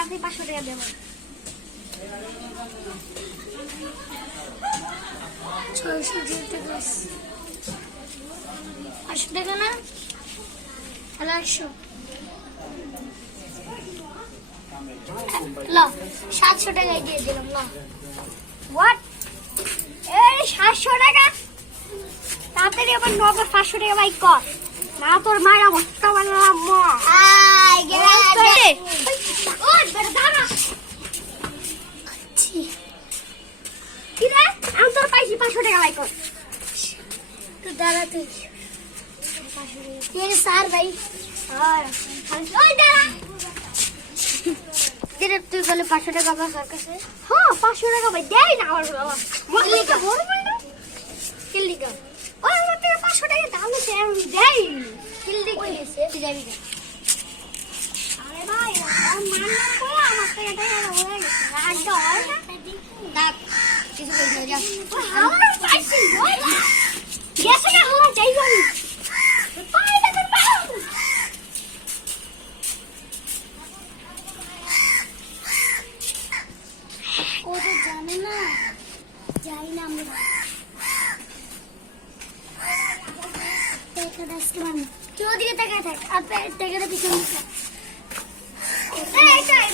তাতে 500 টাকা দেব। 600 টাকা 500 টাকা না, তাহলে 100 ল 700 টাকায় দিয়ে দিলাম। ল হোয়াট, এই 700 টাকা তাড়াতাড়ি আবার নগদ 500 টাকা বাই কর না, তোর মায়ের অবস্থা বানালাম। মা আয় গেলে ও বেটা দাঁড়া কি রে, আমি তোর পাইছি 500 টাকা বাই কর। তুই দাঁড়া, তুই স্যার ভাই ওই দাঁড়া তুই বলে 500 টাকা আমার কাছে। হ্যাঁ 500 টাকা ভাই দেয় না আমার বাবা। কিল্লিকা বড় ভাই না, কিল্লিকা ওই আমার থেকে 500 টাকা দাম আছে আমি দেই। কিল্লিকা গেছে তুই যাবি না। আরে ভাই আমার মান না করে আমার থেকে টাকা হয়ে গেছে, রাগটা হয় না। দেখ কিছু কই যা আমার পাইছি ওই গেছে না, আমার চাই আমি পাইটা তোর পাও। ও তো জানে না, যাই না আমরা টাকাটা আজকে মানে তুই ওদিকে তাকায় থাক আর টাকাটা পিছনে থাক। এই টাকা